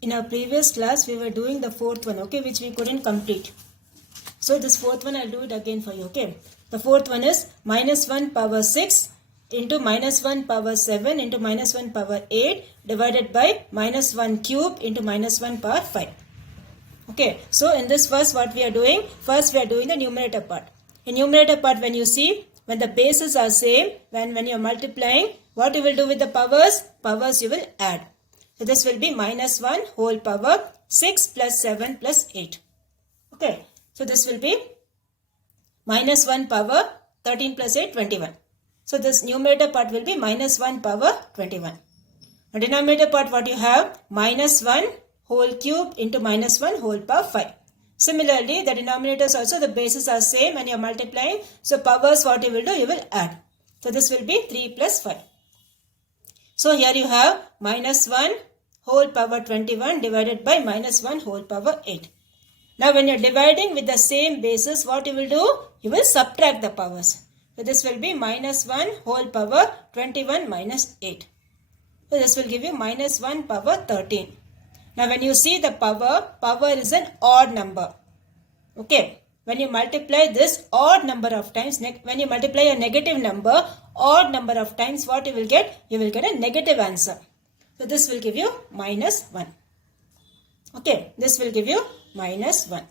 In our previous class, we were doing the fourth one, okay, which we couldn't complete. So this fourth one, I'll do it again for you, okay. The fourth one is minus 1 power 6 into minus 1 power 7 into minus 1 power 8 divided by minus 1 cube into minus 1 power 5. Okay, so in this first what we are doing, first we are doing the numerator part. In numerator part, when you see, when the bases are same, when you are multiplying, what you will do with the powers? Powers you will add. So this will be minus 1 whole power 6 plus 7 plus 8. Okay, so this will be minus 1 power 13 plus 8, 21. So this numerator part will be minus 1 power 21. The denominator part, what you have? Minus 1 whole cube into minus 1 whole power 5. Similarly, the denominators also, the bases are same and you are multiplying. So powers, what you will do? You will add. So this will be 3 plus 5. So here you have minus 1 whole power 21 divided by minus 1 whole power 8. Now when you are dividing with the same bases, what you will do? You will subtract the powers. So this will be minus 1 whole power 21 minus 8. So this will give you minus 1 power 13. Now when you see the power is an odd number. Okay. When you multiply this odd number of times, when you multiply a negative number, odd number of times, what you will get? You will get a negative answer. So this will give you minus 1. Okay. This will give you minus 1.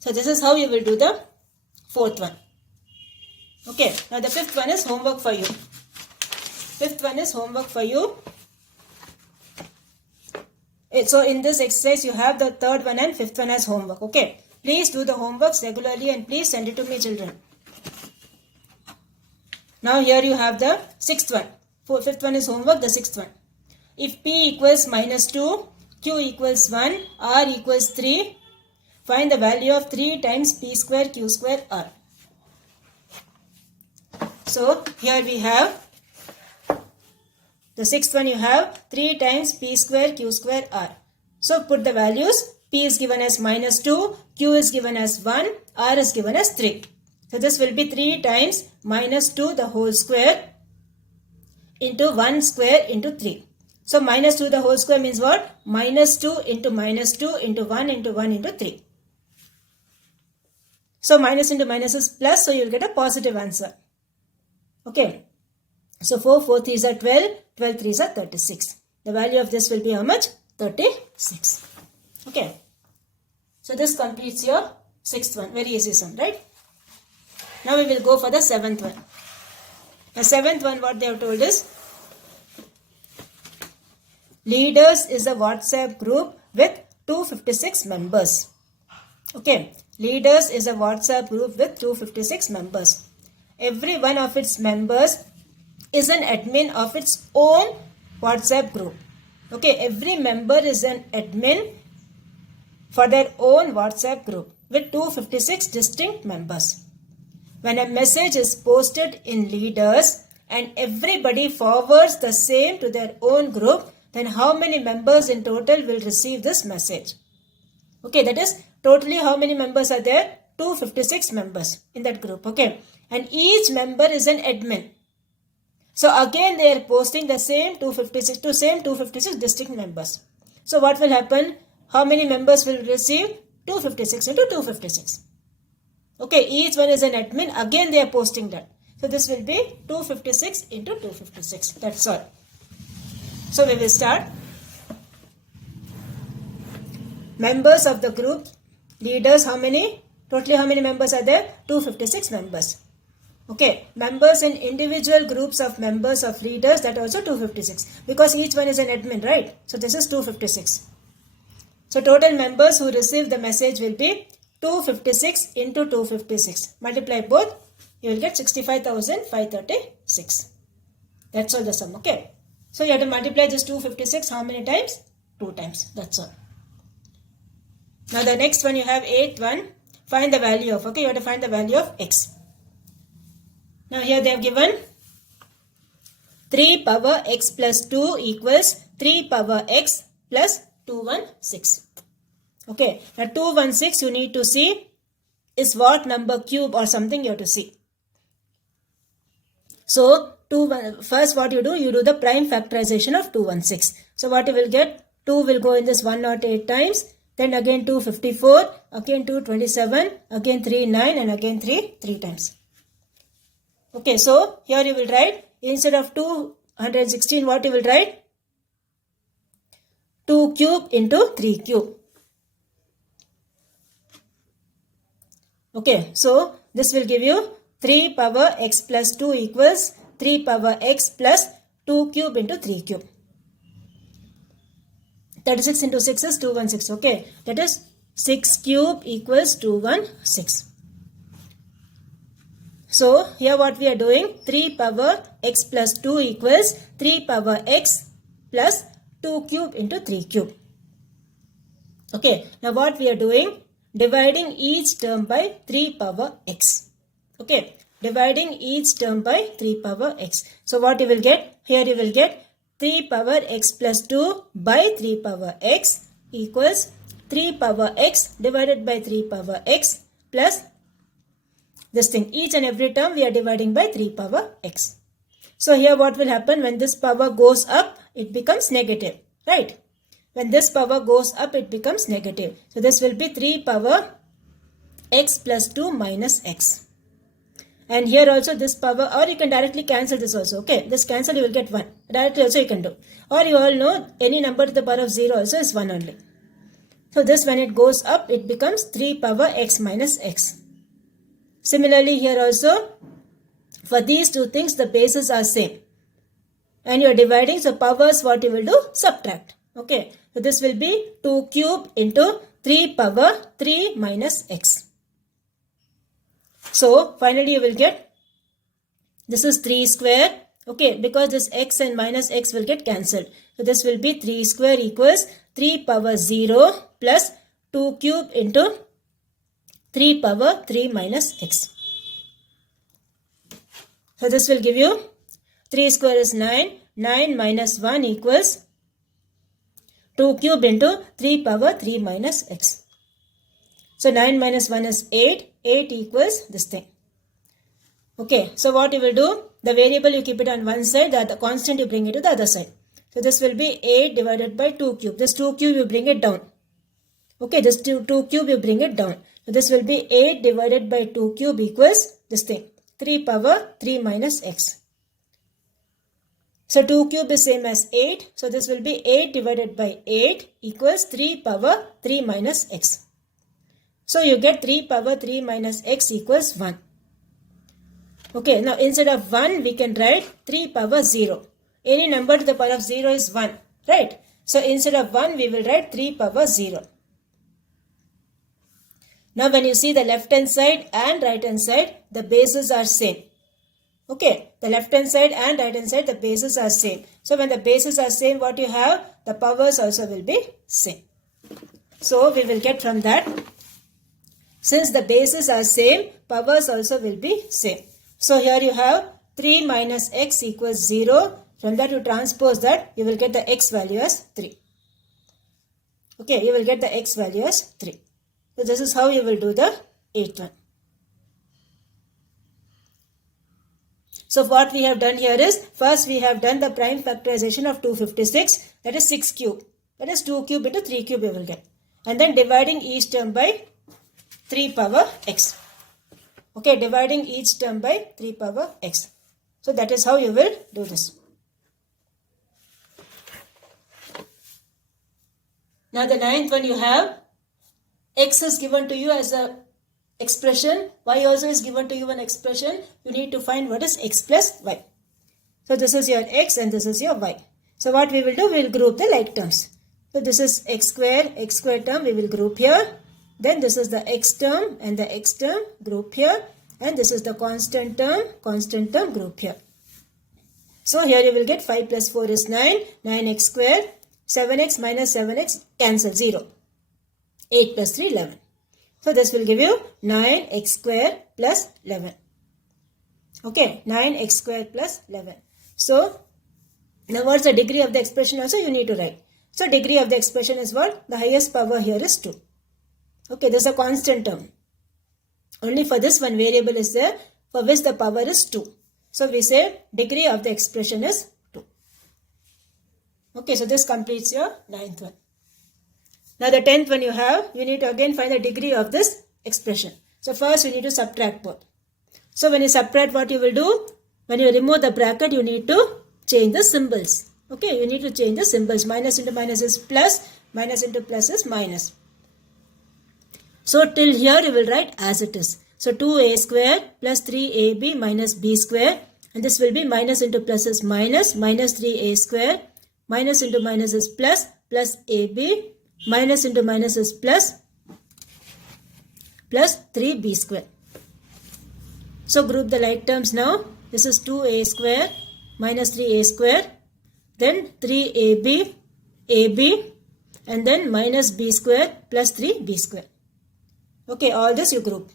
So this is how you will do the fourth one. Okay. Now the fifth one is homework for you. Fifth one is homework for you. So in this exercise, you have the third one and fifth one as homework. Okay. Please do the homeworks regularly and please send it to me, children. Now here you have the sixth one. Fifth one is homework, the sixth one. If P equals minus 2, Q equals 1, R equals 3, find the value of 3 times P square Q square R. So here we have the sixth one, you have 3 times P square Q square R. So put the values. P is given as minus 2, Q is given as 1, R is given as 3. So this will be 3 times minus 2 the whole square into 1 square into 3. So minus 2 the whole square means what? Minus 2 into minus 2 into 1 into 1 into 3. So minus into minus is plus, so you will get a positive answer. Okay. So 4 3s are 12, 12 3s are 36. The value of this will be how much? 36. Okay. So this completes your sixth one. Very easy sum, right? Now we will go for the seventh one. The seventh one, what they have told is, Leaders is a WhatsApp group with 256 members. Okay. Leaders is a WhatsApp group with 256 members. Every one of its members is an admin of its own WhatsApp group. Okay, every member is an admin for their own WhatsApp group with 256 distinct members. When a message is posted in Leaders and everybody forwards the same to their own group, then how many members in total will receive this message? Okay, that is totally how many members are there? 256 members in that group. Okay, and each member is an admin. So again they are posting the same 256 distinct members. So what will happen? How many members will receive? 256 into 256. Okay, each one is an admin. Again they are posting that. So this will be 256 into 256. That's all. So we will start. Members of the group, Leaders, how many? Totally how many members are there? 256 members. Okay, members in individual groups of members of Leaders, that also 256. Because each one is an admin, right? So this is 256. So total members who receive the message will be 256 into 256. Multiply both, you will get 65,536. That's all the sum, okay? So you have to multiply this 256 how many times? 2 times. That's all. Now the next one, you have 8th one. Find the value of, okay, you have to find the value of x. Now here they have given 3 power x plus 2 equals 3 power x plus 216. Okay, now 216 you need to see is what number cube or something you have to see. So first what you do the prime factorization of 216. So what you will get, 2 will go in this 108 times, then again 254, again 227, again 3 9, and again 3 times. Okay, so here you will write, instead of 216, what you will write? 2 cube into 3 cube. Okay, so this will give you 3 power x plus 2 equals 3 power x plus 2 cube into 3 cube. 36 into 6 is 216. Okay, that is 6 cube equals 216. So here what we are doing, 3 power x plus 2 equals 3 power x plus 2 cube into 3 cube. Okay, now what we are doing, dividing each term by 3 power x. Okay, dividing each term by 3 power x. So what you will get, here you will get 3 power x plus 2 by 3 power x equals 3 power x divided by 3 power x plus this thing. Each and every term we are dividing by 3 power x. So here what will happen, when this power goes up, it becomes negative, right? When this power goes up, it becomes negative. So this will be 3 power x plus 2 minus x. And here also this power, or you can directly cancel this also. Okay, this cancel, you will get 1. Directly also you can do. Or you all know any number to the power of 0 also is 1 only. So this, when it goes up, it becomes 3 power x minus x. Similarly here also, for these two things the bases are same. And you are dividing, so powers what you will do? Subtract. Okay, so this will be 2 cube into 3 power 3 minus x. So finally you will get, this is 3 square. Okay, because this x and minus x will get cancelled. So this will be 3 square equals 3 power 0 plus 2 cube into 3 power 3 minus x. So this will give you 3 square is 9. 9 minus 1 equals 2 cube into 3 power 3 minus x. So 9 minus 1 is 8. 8 equals this thing. Okay, so what you will do, the variable you keep it on one side, the constant you bring it to the other side. So this will be 8 divided by 2 cube. This 2 cube you bring it down. Okay, this 2 cube you bring it down. So this will be 8 divided by 2 cube equals this thing, 3 power 3 minus x. So 2 cube is same as 8. So this will be 8 divided by 8 equals 3 power 3 minus x. So you get 3 power 3 minus x equals 1. Okay, now instead of 1 we can write 3 power 0. Any number to the power of 0 is 1, right? So instead of 1 we will write 3 power 0. Now when you see the left hand side and right hand side, the bases are same. Okay, the left hand side and right hand side, the bases are same. So when the bases are same, what you have, the powers also will be same. So we will get from that, since the bases are same, powers also will be same. So here you have 3 minus x equals 0. From that you transpose that, you will get the x value as 3. Okay, you will get the x value as 3. So this is how you will do the 8th one. So what we have done here is, first we have done the prime factorization of 256, that is 6 cube. That is 2 cube into 3 cube you will get. And then dividing each term by 3 power x. Okay, dividing each term by 3 power x. So that is how you will do this. Now the 9th one you have, x is given to you as a expression, y also is given to you an expression. You need to find what is x plus y. So this is your x and this is your y. So what we will do, we will group the like terms. So this is x square term we will group here. Then this is the x term and the x term group here. And this is the constant term group here. So here you will get 5 plus 4 is 9. 9x square. 7x minus 7x cancel 0. 8 plus 3 11. So this will give you 9x square plus 11. Okay, 9x square plus 11. So now what's the degree of the expression also you need to write. So degree of the expression is what? The highest power here is 2. Okay, this is a constant term. Only for this one variable is there for which the power is 2. So we say degree of the expression is 2. Okay, so this completes your 9th one. Now the 10th one you need to again find the degree of this expression. So first we need to subtract both. So when you subtract, what you will do? When you remove the bracket, you need to change the symbols. Okay, you need to change the symbols. Minus into minus is plus, minus into plus is minus. So till here you will write as it is. So 2a square plus 3ab minus b square, and this will be minus into plus is minus, minus 3a square, minus into minus is plus, plus ab, minus into minus is plus, plus 3b square. So group the like terms now. This is 2a square minus 3a square, then 3ab, ab, and then minus b square plus 3b square. Okay, all this you group.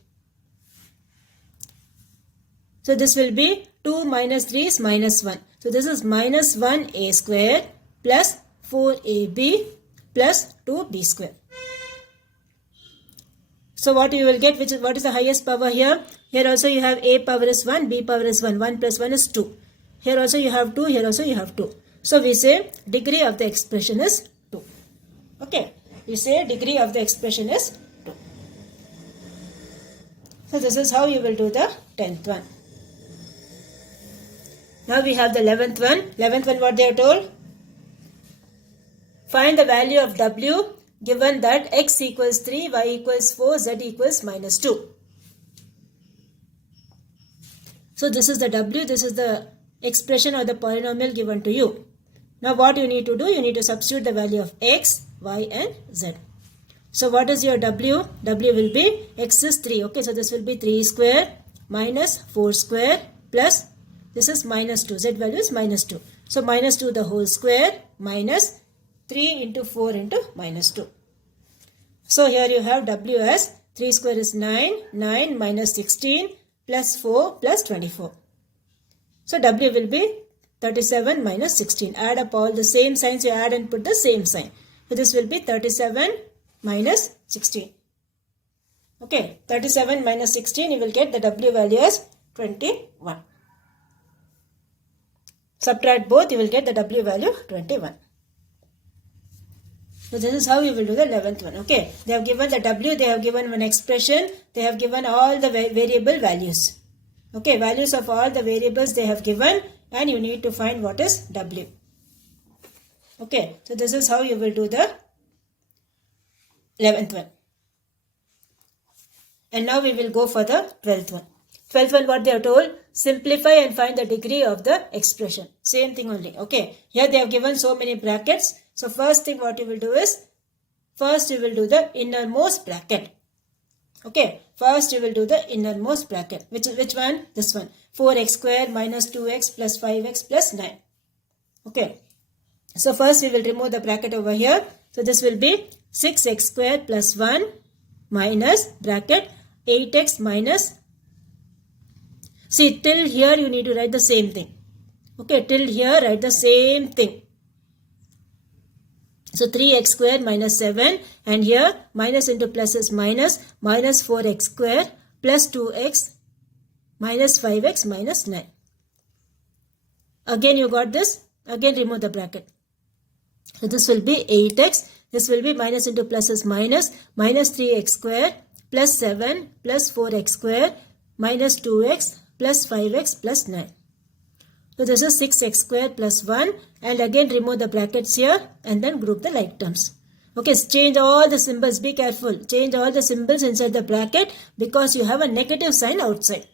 So this will be 2 minus 3 is minus 1. So this is minus 1a square plus 4ab plus 2b square. So what you will get, what is the highest power here? Here also you have a power is 1, b power is 1, 1 plus 1 is 2. Here also you have 2, here also you have 2. So we say degree of the expression is 2. Okay, we say degree of the expression is 2. So this is how you will do the 10th one. Now we have the 11th one. 11th one, what they are told? Find the value of w given that x equals 3, y equals 4, z equals minus 2. So this is the w, this is the expression or the polynomial given to you. Now what you need to do? You need to substitute the value of x, y and z. So what is your w? W will be x is 3. Okay, so this will be 3 square minus 4 square plus this is minus 2. Z value is minus 2. So minus 2 the whole square minus 3 into 4 into minus 2. So here you have w as 3 square is 9, 9 minus 16 plus 4 plus 24. So w will be 37 minus 16. Add up all the same signs, you add and put the same sign. So this will be 37 minus 16. Okay, 37 minus 16, you will get the w value as 21. Subtract both, you will get the w value 21. So this is how you will do the 11th one. Okay, they have given the w, they have given one expression, they have given all the variable values. Okay, values of all the variables they have given, and you need to find what is w. Okay, so this is how you will do the 11th one. And now we will go for the 12th one. 12th one, what they are told? Simplify and find the degree of the expression. Same thing only. Okay, here they have given so many brackets. So first thing what you will do is, first you will do the innermost bracket. Okay, first you will do the innermost bracket. Which one? This one. 4x square minus 2x plus 5x plus 9. Okay, so first we will remove the bracket over here. So this will be 6x square plus 1 minus bracket 8x minus. See, till here you need to write the same thing. Okay, till here write the same thing. So 3x square minus 7, and here minus into plus is minus, minus 4x square plus 2x minus 5x minus 9. Again you got this, again remove the bracket. So this will be 8x, this will be minus into plus is minus, minus 3x square plus 7 plus 4x square minus 2x plus 5x plus 9. So this is 6x square plus 1, and again remove the brackets here and then group the like terms. Okay, change all the symbols, be careful. Change all the symbols inside the bracket because you have a negative sign outside.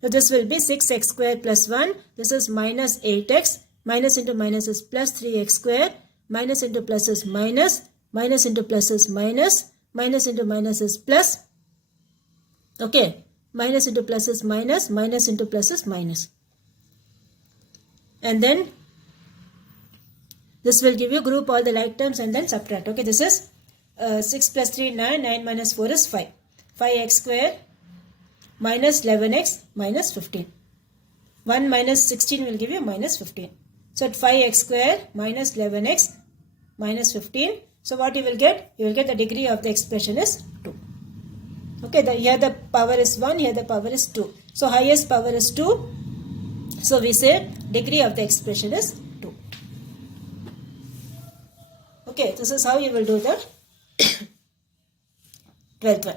So this will be 6x square plus 1, this is minus 8x, minus into minus is plus 3x square, minus into plus is minus, minus into plus is minus, minus into minus is plus. Okay, minus into plus is minus, minus into plus is minus. And then this will give you group all the like terms and then subtract. Okay, this is 6 plus 3, 9, 9 minus 4 is 5. 5x square minus 11x minus 15. 1 minus 16 will give you minus 15. So at 5x square minus 11x minus 15. So what you will get? You will get the degree of the expression is 2. Okay, here the power is 1, here the power is 2. So highest power is 2 So we say degree of the expression is 2. Okay, this is how you will do the 12th one.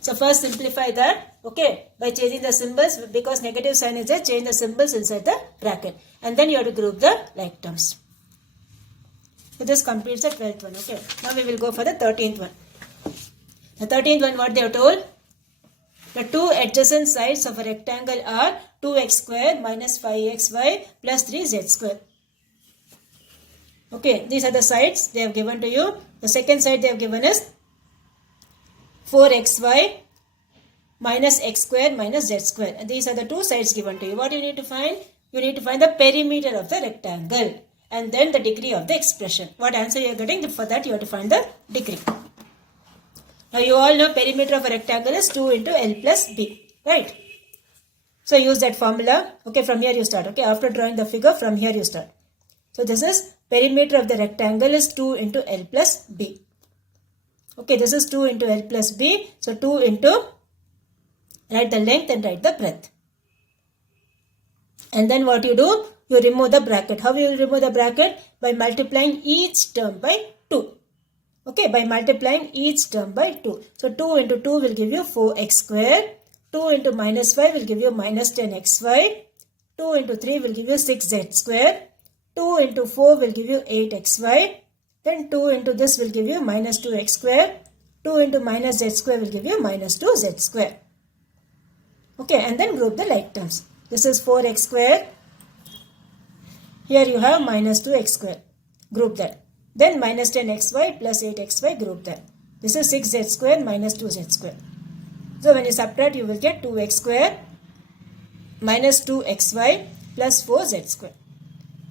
So first simplify that, okay, by changing the symbols, because negative sign is there, change the symbols inside the bracket. And then you have to group the like terms. So this completes the 12th one, okay. Now we will go for the 13th one. The 13th one, what they have told? The two adjacent sides of a rectangle are 2x square minus 5xy plus 3z square. Okay, these are the sides they have given to you. The second side they have given is 4xy minus x square minus z square. And these are the two sides given to you. What you need to find? You need to find the perimeter of the rectangle and then the degree of the expression. What answer you are getting? For that you have to find the degree. Now you all know perimeter of a rectangle is 2 into L plus B, right? So use that formula. Okay, from here you start. Okay, after drawing the figure, from here you start. So this is perimeter of the rectangle is 2 into L plus B. Okay, this is 2 into L plus B. So 2 into, write the length and write the breadth. And then what you do? You remove the bracket. How you will remove the bracket? By multiplying each term by 2. Okay, by multiplying each term by 2. So 2 into 2 will give you 4x square. 2 into minus 5 will give you minus 10xy. 2 into 3 will give you 6z square. 2 into 4 will give you 8xy. Then 2 into this will give you minus 2x square. 2 into minus z square will give you minus 2z square. Okay, and then group the like terms. This is 4x square. Here you have minus 2x square. Group that. Then minus 10xy plus 8xy, group that. This is 6z square minus 2z square. So when you subtract, you will get 2x square minus 2xy plus 4z square.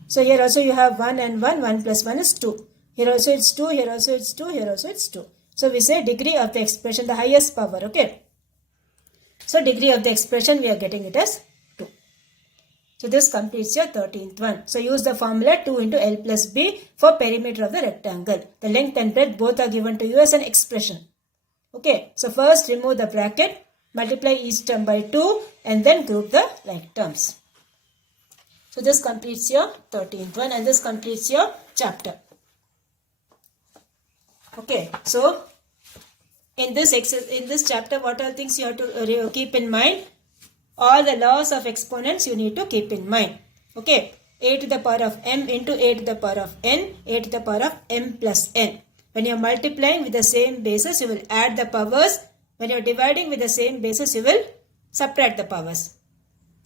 So here also you have 1 and 1. 1 plus 1 is 2. Here also it's 2. Here also it's 2. Here also it's 2. So we say degree of the expression, the highest power. Okay. So degree of the expression, we are getting it as 2. So this completes your 13th one. So use the formula 2 into L plus B for perimeter of the rectangle. The length and breadth both are given to you as an expression. Okay. So first remove the bracket, multiply each term by 2 and then group the like terms. So this completes your 13th one and this completes your chapter. Okay. So in this chapter, what all things you have to keep in mind? All the laws of exponents you need to keep in mind. Okay. A to the power of m into a to the power of n, a to the power of m plus n. When you are multiplying with the same basis, you will add the powers. When you are dividing with the same basis, you will subtract the powers.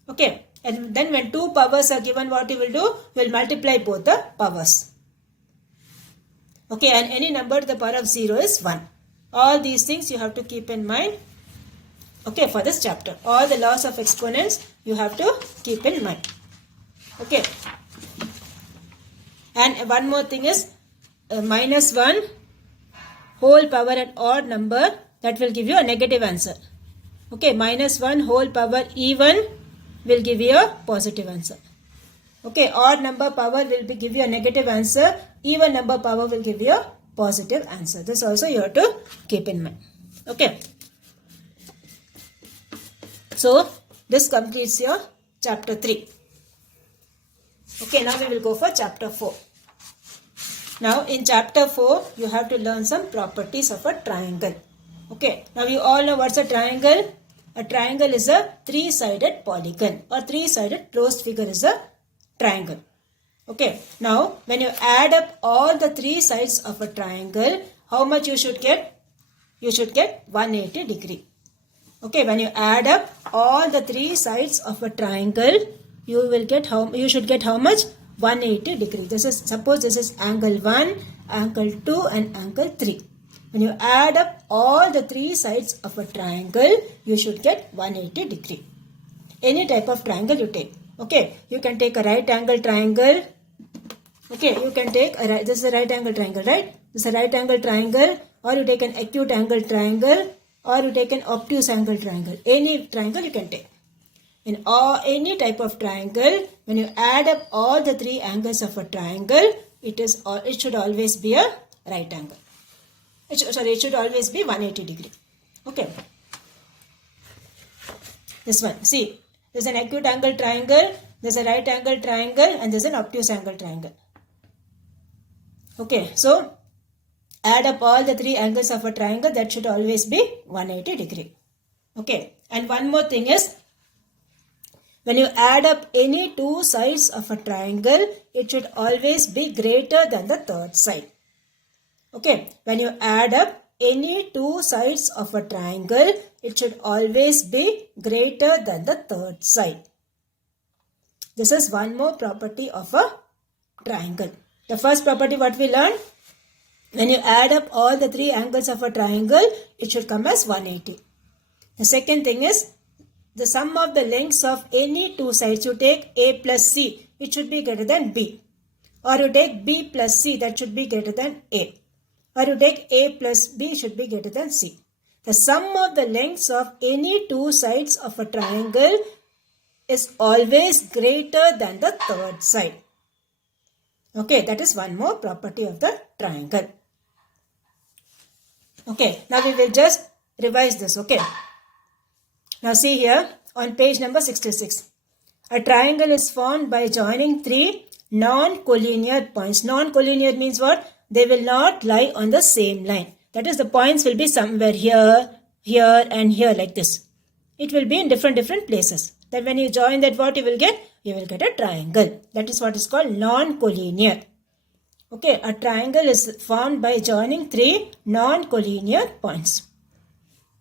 Okay. And then when two powers are given, what you will do? You will multiply both the powers. Okay. And any number to the power of 0 is 1. All these things you have to keep in mind. Okay, for this chapter. All the laws of exponents you have to keep in mind. Okay. And one more thing is minus 1 whole power an odd number, that will give you a negative answer. Okay, minus 1 whole power even will give you a positive answer. Okay, odd number power will give you a negative answer. Even number power will give you a positive answer. This also you have to keep in mind. Okay. So this completes your chapter 3. Okay, now we will go for chapter 4. Now in chapter 4, you have to learn some properties of a triangle. Okay, now you all know what's a triangle. A triangle is a three-sided polygon or three-sided closed figure is a triangle. Okay, now when you add up all the three sides of a triangle, how much you should get? You should get 180 degree. Okay, when you add up all the three sides of a triangle, you will get you should get how much? 180 degree. This is, suppose this is angle 1, angle 2 and angle 3. When you add up all the three sides of a triangle, you should get 180 degree. Any type of triangle you take. Okay, you can take a right angle triangle. Okay, you can take a this is a right angle triangle, right? This is a right angle triangle, or you take an acute angle triangle, or you take an obtuse angle triangle. Any triangle you can take. In any type of triangle, when you add up all the three angles of a triangle, it should always be a right angle. It should always be 180 degree. Okay. This one, see, There's an acute angle triangle, there's a right angle triangle, and there's an obtuse angle triangle. Okay, so add up all the three angles of a triangle, that should always be 180 degree. Okay, and one more thing is, when you add up any two sides of a triangle, it should always be greater than the third side. Okay, when you add up any two sides of a triangle, it should always be greater than the third side. This is one more property of a triangle. The first property what we learned, when you add up all the three angles of a triangle, it should come as 180. The second thing is, the sum of the lengths of any two sides, you take A plus C, it should be greater than B. Or you take B plus C, that should be greater than A. Or you take A plus B, should be greater than C. The sum of the lengths of any two sides of a triangle is always greater than the third side. Okay, that is one more property of the triangle. Okay, now we will just revise this. Okay. Now see here on page number 66. A triangle is formed by joining three non-collinear points. Non-collinear means what? They will not lie on the same line. That is, the points will be somewhere here, here and here like this. It will be in different places. Then when you join that, what you will get? You will get a triangle. That is what is called non-collinear. Okay, a triangle is formed by joining three non-collinear points.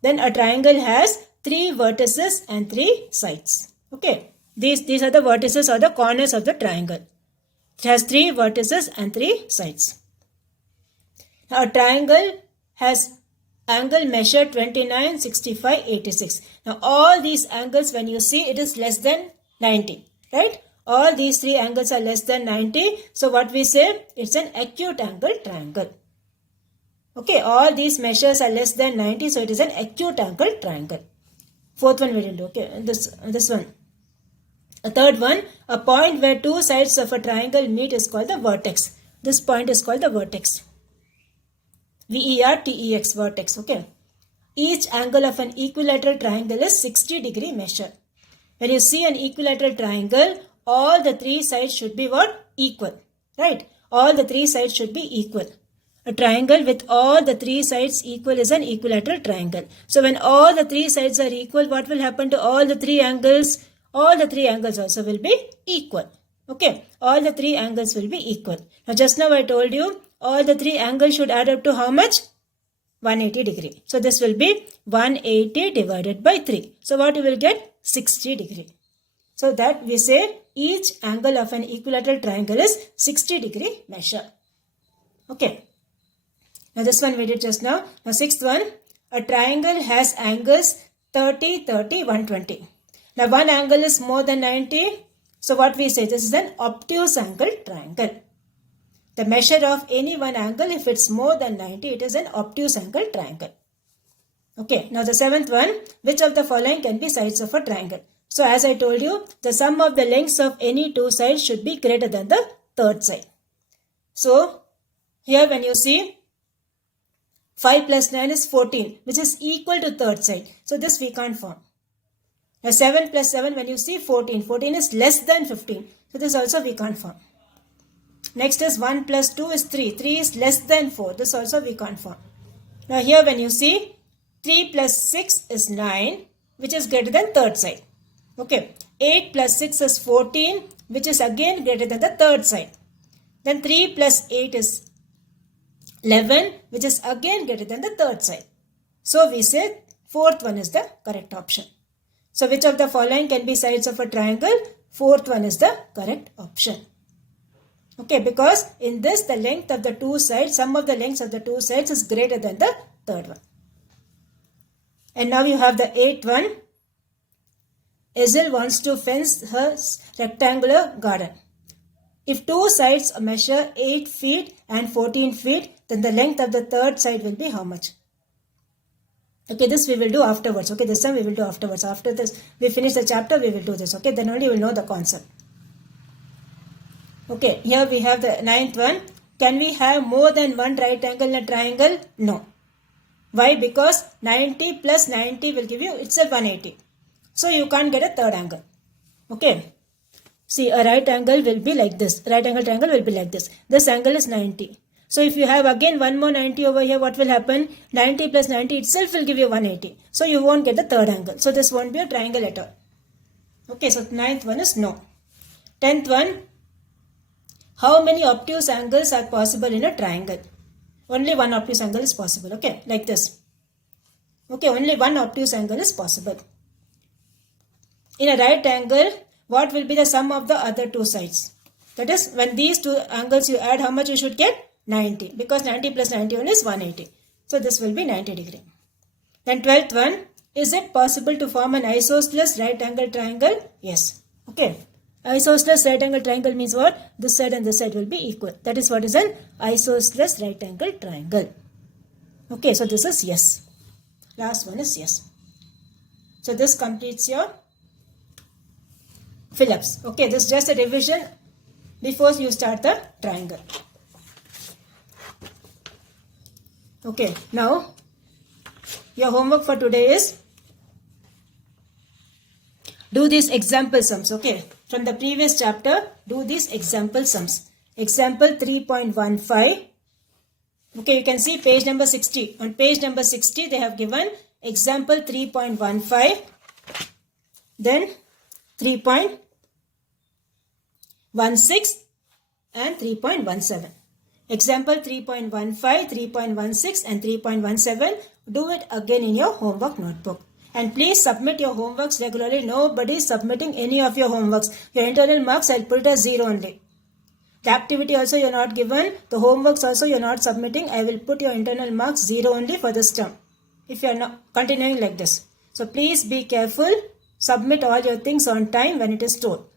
Then a triangle has three vertices and three sides. Okay, these are the vertices or the corners of the triangle. It has three vertices and three sides. Now, a triangle has angle measure 29, 65, 86. Now, all these angles, when you see, it is less than 90, right? All these three angles are less than 90. So, what we say? It's an acute angle triangle. Okay, all these measures are less than 90. So, it is an acute angle triangle. Fourth one we will do. Okay, this one. A third one, a point where two sides of a triangle meet is called the vertex. This point is called the vertex. V-E-R-T-E-X, vertex. Okay. Each angle of an equilateral triangle is 60 degree measure. When you see an equilateral triangle, all the three sides should be what? Equal. Right? All the three sides should be equal. A triangle with all the three sides equal is an equilateral triangle. So when all the three sides are equal, what will happen to all the three angles? All the three angles also will be equal. Okay, all the three angles will be equal. Now just now I told you, all the three angles should add up to how much? 180 degree. So this will be 180 divided by 3. So what you will get? 60 degree. So that we say each angle of an equilateral triangle is 60 degree measure. Okay. Now this one we did just now. Now sixth one, a triangle has angles 30, 30, 120. Now one angle is more than 90. So what we say, this is an obtuse angle triangle. The measure of any one angle, if it's more than 90, it is an obtuse angle triangle. Okay, now the seventh one, which of the following can be sides of a triangle? So as I told you, the sum of the lengths of any two sides should be greater than the third side. So here when you see 5 plus 9 is 14, which is equal to third side. So this we can't form. Now 7 plus 7, when you see 14, 14 is less than 15. So this also we can't form. Next is 1 plus 2 is 3. 3 is less than 4. This also we can't form. Now here when you see 3 plus 6 is 9, which is greater than third side. Okay. 8 plus 6 is 14, which is again greater than the third side. Then 3 plus 8 is 11, which is again greater than the third side. So we say fourth one is the correct option. So which of the following can be sides of a triangle? Fourth one is the correct option. Okay, because in this the length of the two sides, sum of the lengths of the two sides is greater than the third one. And now you have the eighth one. Hazel wants to fence her rectangular garden. If two sides measure 8 feet and 14 feet, then the length of the third side will be how much? Okay, this we will do afterwards. Okay, this time we will do afterwards. After this, we finish the chapter, we will do this. Okay, then only you will know the concept. Okay, here we have the ninth one. Can we have more than one right angle in a triangle? No. Why? Because 90 plus 90 will give you itself 180. So you can't get a third angle. Okay. See, a right angle will be like this. Right angle triangle will be like this. This angle is 90. So if you have again one more 90 over here, what will happen? 90 plus 90 itself will give you 180. So you won't get the third angle. So this won't be a triangle at all. Okay, so 9th one is no. 10th one, how many obtuse angles are possible in a triangle? Only one obtuse angle is possible. Okay, like this. Okay, only one obtuse angle is possible. In a right angle, what will be the sum of the other two sides? That is, when these two angles you add, how much you should get? 90. Because 90 plus 91 is 180. So this will be 90 degree. Then 12th one, is it possible to form an isosceles right angle triangle? Yes. Okay. Isosceles right angle triangle means what? This side and this side will be equal. That is what is an isosceles right angle triangle. Okay, so this is yes. Last one is yes. So this completes your fill-ups. Okay, this is just a revision before you start the triangle. Okay, now your homework for today is do these example sums. Okay, from the previous chapter, do these example sums. Example 3.15. Okay, you can see page number 60. On page number 60, they have given example 3.15, then 3.16 and 3.17. Example 3.15, 3.16 and 3.17. Do it again in your homework notebook. And please submit your homeworks regularly. Nobody is submitting any of your homeworks. Your internal marks I'll put as 0 only. The activity also you are not given. The homeworks also you are not submitting. I will put your internal marks 0 only for this term. If you are not continuing like this. So please be careful. Submit all your things on time when it is told.